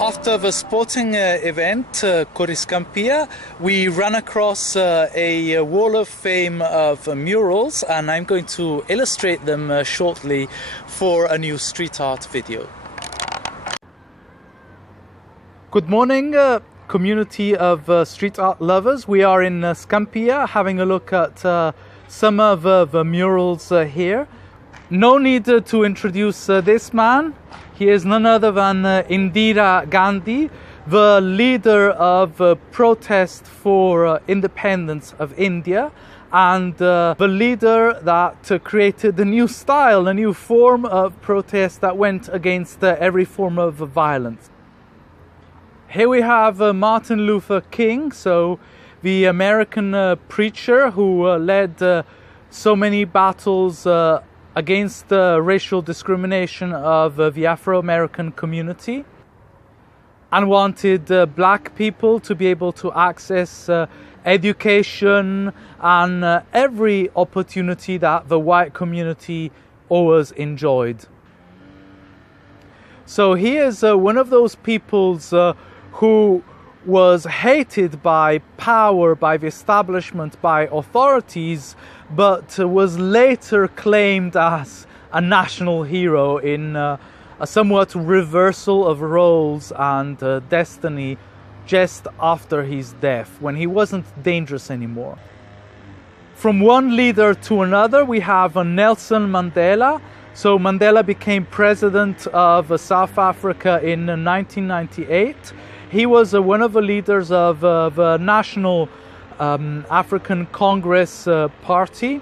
After the sporting event, Scampia, we ran across a wall of fame of murals, and I'm going to illustrate them shortly for a new street art video. Good morning, community of street art lovers. We are in Scampia having a look at some of the murals here. No need to introduce this man. He is none other than Indira Gandhi, the leader of protest for independence of India, and the leader that created a new style, a new form of protest that went against every form of violence. Here we have Martin Luther King, so the American preacher who led so many battles against the racial discrimination of the Afro-American community, and wanted black people to be able to access education and every opportunity that the white community always enjoyed. So he is one of those peoples who was hated by power, by the establishment, by authorities, but was later claimed as a national hero in a somewhat reversal of roles and destiny just after his death, when he wasn't dangerous anymore. From one leader to another, we have Nelson Mandela. So Mandela became president of South Africa in 1998. He was one of the leaders of the National African Congress Party,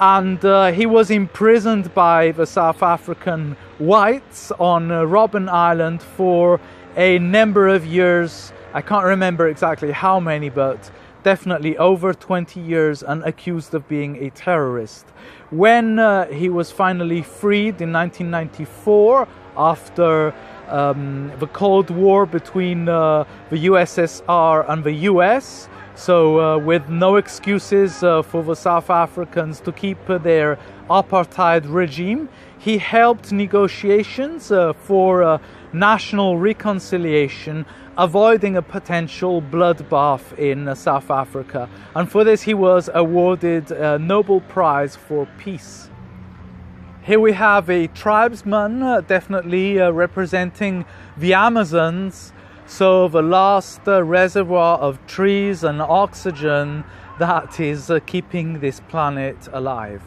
and he was imprisoned by the South African whites on Robben Island for a number of years. I can't remember exactly how many, but definitely over 20 years, and accused of being a terrorist. When he was finally freed in 1994, after the Cold War between the USSR and the US, so with no excuses for the South Africans to keep their apartheid regime, he helped negotiations for national reconciliation, avoiding a potential bloodbath in South Africa. And for this he was awarded a Nobel Prize for Peace. Here we have a tribesman, definitely representing the Amazons, so the last reservoir of trees and oxygen that is keeping this planet alive.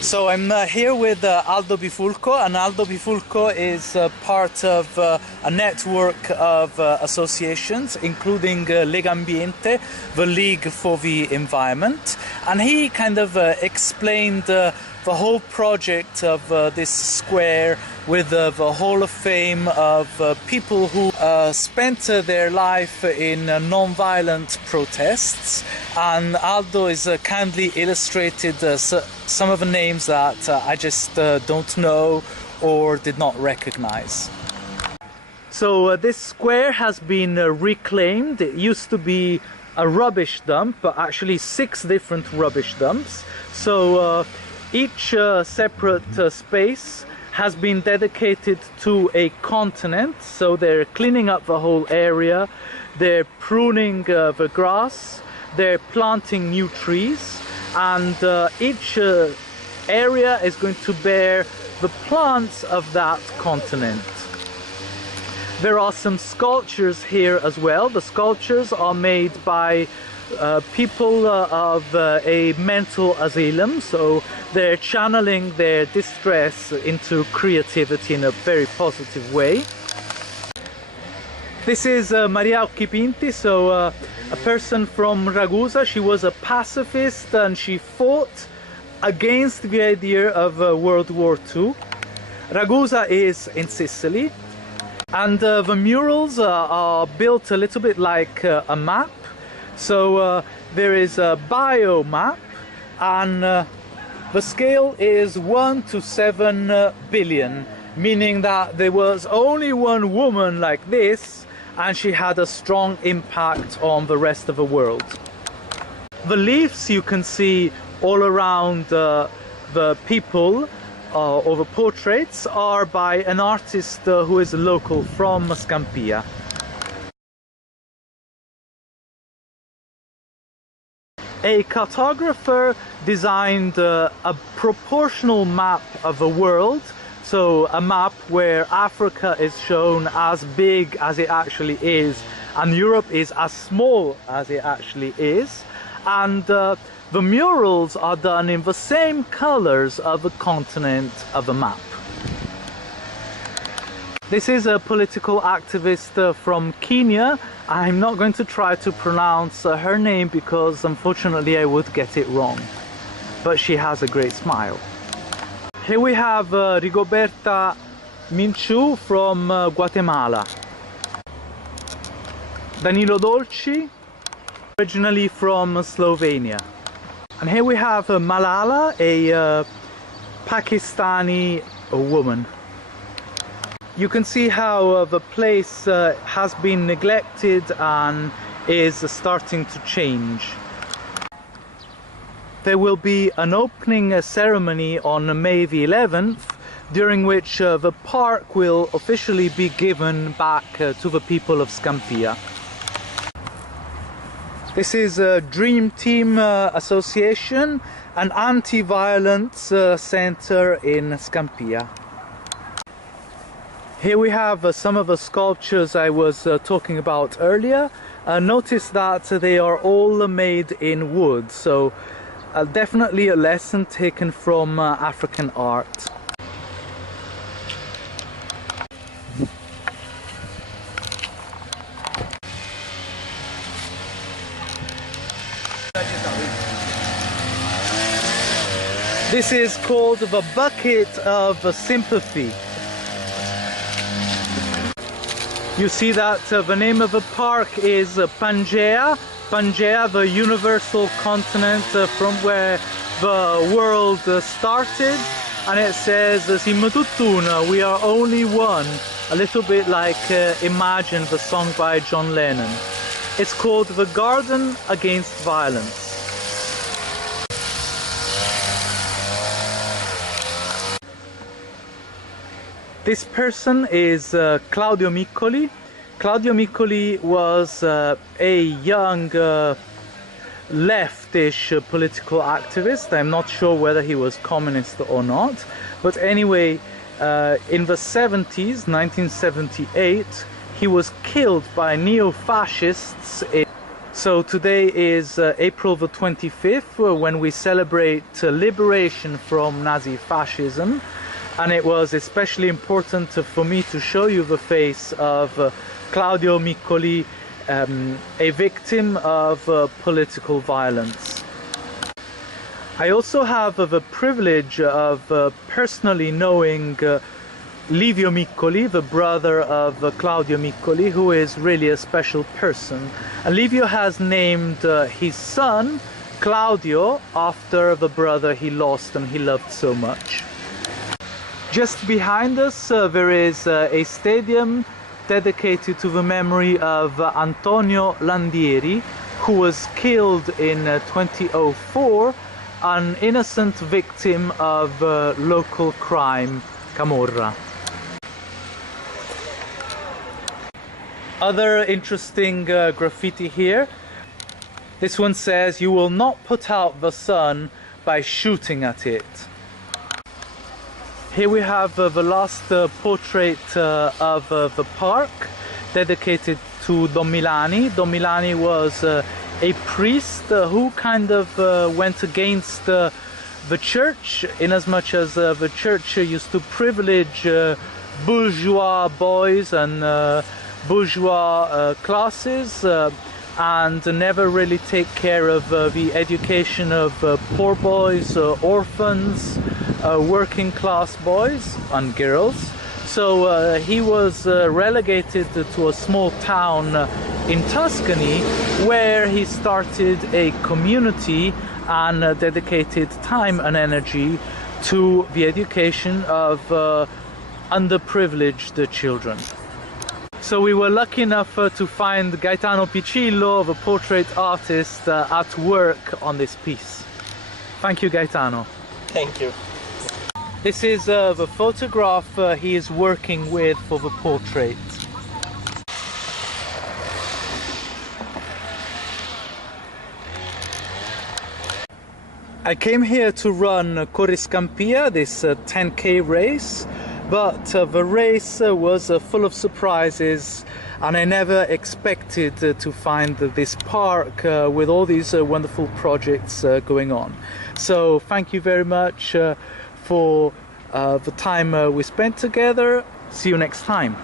So I'm here with Aldo Bifulco, and Aldo Bifulco is part of a network of associations, including Legambiente, the League for the Environment, and he kind of explained the whole project of this square with the Hall of Fame of people who spent their life in non-violent protests. And Aldo is kindly illustrated some of the names that I just don't know or did not recognize. So this square has been reclaimed. It used to be a rubbish dump, but actually 6 different rubbish dumps. So each separate space has been dedicated to a continent, so they're cleaning up the whole area, they're pruning the grass, they're planting new trees, and each area is going to bear the plants of that continent. There are some sculptures here as well. The sculptures are made by people of a mental asylum, so they're channeling their distress into creativity in a very positive way. This is Maria Occhipinti, so a person from Ragusa. She was a pacifist and she fought against the idea of World War II. Ragusa is in Sicily, and the murals are built a little bit like a map. So there is a bio map, and the scale is 1 to 7 billion, meaning that there was only one woman like this, and she had a strong impact on the rest of the world. The leaves you can see all around the people of the portraits are by an artist who is local from Scampia. A cartographer designed a proportional map of the world, so a map where Africa is shown as big as it actually is and Europe is as small as it actually is, and the murals are done in the same colors of the continent of the map. This is a political activist from Kenya. I'm not going to try to pronounce her name because unfortunately I would get it wrong, but she has a great smile. Here we have Rigoberta Minchu from Guatemala. Danilo Dolci, originally from Slovenia. And here we have Malala, a Pakistani woman. You can see how the place has been neglected and is starting to change. There will be an opening ceremony on May the 11th, during which the park will officially be given back to the people of Scampia. This is a Dream Team Association, an anti-violence center in Scampia. Here we have some of the sculptures I was talking about earlier. Notice that they are all made in wood, so definitely a lesson taken from African art. This is called the bucket of sympathy. You see that the name of the park is Pangea. Pangea, the universal continent from where the world started. And it says, Siamo tutt'uno, we are only one. A little bit like Imagine, the song by John Lennon. It's called The Garden Against Violence. This person is Claudio Miccoli. Claudio Miccoli was a young leftish political activist. I'm not sure whether he was communist or not, but anyway, in the 70s, 1978, he was killed by neo-fascists. So today is April the 25th, when we celebrate liberation from Nazi fascism. And it was especially important for me to show you the face of Claudio Miccoli, a victim of political violence. I also have the privilege of personally knowing Livio Miccoli, the brother of Claudio Miccoli, who is really a special person. And Livio has named his son Claudio after the brother he lost and he loved so much. Just behind us there is a stadium dedicated to the memory of Antonio Landieri, who was killed in 2004, an innocent victim of local crime, Gomorrah. Other interesting graffiti here. This one says, "You will not put out the sun by shooting at it." Here we have the last portrait of the park, dedicated to Don Milani. Don Milani was a priest who kind of went against the church, in as much as the church used to privilege bourgeois boys and bourgeois classes and never really take care of the education of poor boys, orphans, working class boys and girls. So he was relegated to a small town in Tuscany, where he started a community and dedicated time and energy to the education of underprivileged children. So we were lucky enough to find Gaetano Piccillo, the portrait artist, at work on this piece. Thank you, Gaetano. Thank you. This is the photograph he is working with for the portrait. I came here to run Scampia, this 10k race, but the race was full of surprises, and I never expected to find this park with all these wonderful projects going on. So thank you very much for the time we spent together. See you next time.